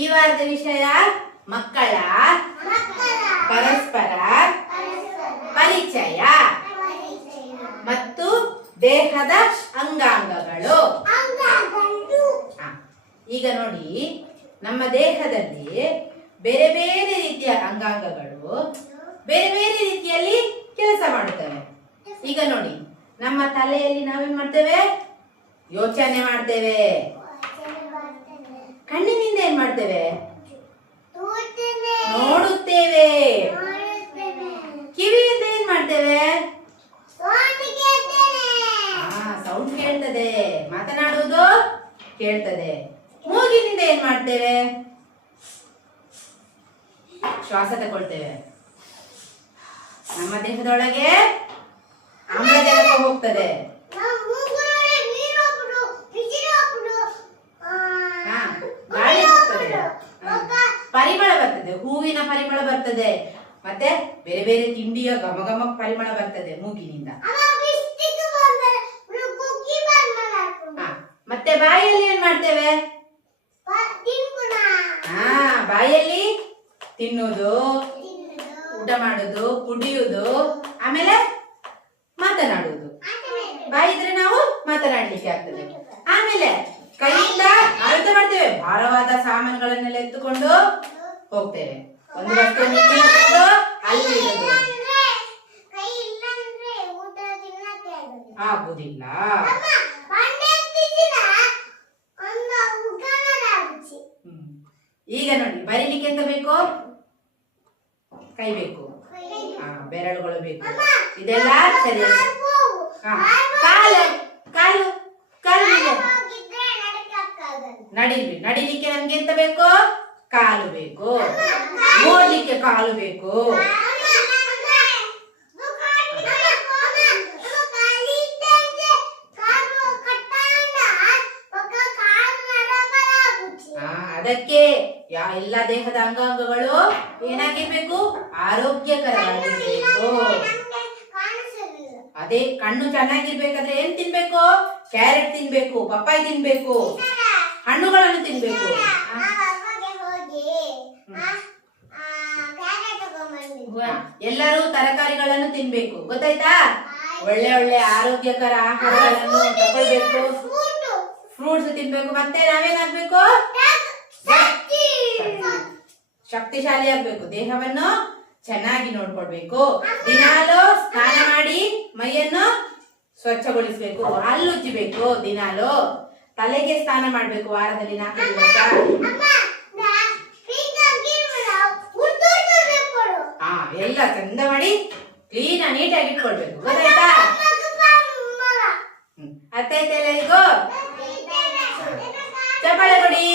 ಈ ವಾರದ ವಿಷಯ ಮಕ್ಕಳ ಪರಸ್ಪರ ಪರಿಚಯ ಮತ್ತು ದೇಹದ ಅಂಗಾಂಗಗಳು. ಈಗ ನೋಡಿ, ನಮ್ಮ ದೇಹದಲ್ಲಿ ಬೇರೆ ಬೇರೆ ರೀತಿಯ ಅಂಗಾಂಗಗಳು ಬೇರೆ ಬೇರೆ ರೀತಿಯಲ್ಲಿ ಕೆಲಸ ಮಾಡುತ್ತವೆ. ಈಗ ನೋಡಿ, ನಮ್ಮ ತಲೆಯಲ್ಲಿ ನಾವೇನ್ ಮಾಡ್ತೇವೆ? ಯೋಚನೆ ಮಾಡ್ತೇವೆ. ಕಣ್ಣಿನಿಂದ ಏನ್ ಮಾಡ್ತೇವೆ? ನೋಡುತ್ತೇವೆ. ಕಿವಿಯಿಂದ ಏನ್ ಮಾಡ್ತೇವೆ? ಸೌಂಡ್ ಕೇಳ್ತದೆ, ಮಾತನಾಡುವುದು ಕೇಳ್ತದೆ. ಮೂಗಿನಿಂದ ಏನ್ ಮಾಡ್ತೇವೆ? ಶ್ವಾಸ ತಗೊಳ್ತೇವೆ. ನಮ್ಮ ದೇಹದೊಳಗೆ ಆಮ್ಲಜನಕ ಹೋಗ್ತದೆ. ಗಾಳಿ ಹೋಗ್ತದೆ, ಪರಿಮಳ ಬರ್ತದೆ, ಹೂವಿನ ಪರಿಮಳ ಬರ್ತದೆ, ಮತ್ತೆ ಬೇರೆ ಬೇರೆ ತಿಂಡಿಯ ಘಮ ಘಮ ಪರಿಮಳ ಬರ್ತದೆ ಮೂಗಿನಿಂದ. ಮತ್ತೆ ಬಾಯಲ್ಲಿ ಏನ್ ಮಾಡ್ತೇವೆ? ಬಾಯಲ್ಲಿ ತಿನ್ನುವುದು, ಊಟ ಮಾಡುದು, ಕುಡಿಯುವುದು, ಆಮೇಲೆ ಮಾತನಾಡುವುದು. ಬಾಯಿ ಇದ್ರೆ ನಾವು ಮಾತನಾಡ್ಲಿಕ್ಕೆ ಆಗ್ತದೆ. ಆಮೇಲೆ ಕೈಯಿಂದ ಆಯುಧ ಮಾಡ್ತೇವೆ. ಭಾರವಾದ ಸಾಮಾನುಗಳನ್ನೆಲ್ಲ ಎತ್ತುಕೊಂಡು ಹೋಗ್ತೇವೆ. ಒಂದು ವಸ್ತುವನ್ನು ತಿನ್ನುವುದು, ಅಲ್ಲಿ ಇಡುವುದು ಆಗುದಿಲ್ಲ. ಈಗ ನೋಡಿ, ಬರೀಲಿಕ್ಕೆ ಎಂತ ಬೇಕು? ಕೈ ಬೇಕು, ಬೆರಳುಗಳು ಬೇಕು. ಇದೆಲ್ಲ ಸರಿ. ಕಾಲು ಕಾಲು ಕಾಲು ನಡಿಲಿಕ್ಕೆ ನಮ್ಗೆ ಎಂತ ಬೇಕು? ಕಾಲು ಬೇಕು. ಓಡ್ಲಿಕ್ಕೆ ಕಾಲು ಬೇಕು. ಅದಕ್ಕೆ ಎಲ್ಲ ದೇಹದ ಅಂಗಾಂಗಗಳು ಏನಾಗಿರ್ಬೇಕು? ಆರೋಗ್ಯಕರವಾಗಿರ್ಬೇಕು. ಅದೇ ಕಣ್ಣು ಚೆನ್ನಾಗಿರ್ಬೇಕಾದ್ರೆ ಏನ್ ತಿನ್ಬೇಕು? ಕ್ಯಾರೆಟ್ ತಿನ್ಬೇಕು, ಪಪ್ಪಾಯಿ ತಿನ್ಬೇಕು, ಹಣ್ಣುಗಳನ್ನು ತಿನ್ಬೇಕು. ಎಲ್ಲರೂ ತರಕಾರಿಗಳನ್ನು ತಿನ್ಬೇಕು, ಗೊತ್ತಾಯ್ತಾ? ಒಳ್ಳೆ ಒಳ್ಳೆ ಆರೋಗ್ಯಕರ ಆಹಾರಗಳನ್ನು ತಗೊಳ್ಬೇಕು. ಫ್ರೂಟ್ಸ್ ತಿನ್ಬೇಕು. ಮತ್ತೆ ನಾವೇನಾಗ್ಬೇಕು? ಶಕ್ತಿಶಾಲಿ ಆಗ್ಬೇಕು. ದೇಹವನ್ನು ಚೆನ್ನಾಗಿ ನೋಡ್ಕೊಳ್ಬೇಕು. ದಿನಾಲು ಸ್ನಾನ ಮಾಡಿ ಮೈಯನ್ನು ಸ್ವಚ್ಛಗೊಳಿಸ್ಬೇಕು. ಹಲ್ಲುಜ್ಜಬೇಕು ದಿನಾಲು. ತಲೆಗೆ ಸ್ನಾನ ಮಾಡ್ಬೇಕು ವಾರದಲ್ಲಿ 4 ದಿವಸ. ಎಲ್ಲ ಚಂದ ಮಾಡಿ ಕ್ಲೀನ್ ನೀಟಾಗಿ ಇಟ್ಕೊಳ್ಬೇಕು, ಗೊತ್ತಾಯ್ತಾ? ಅರ್ಥ ಆಯ್ತಾ ಎಲ್ಲರಿಗೂ? ಚಪ್ಪಾಳೆ ಕೊಡಿ.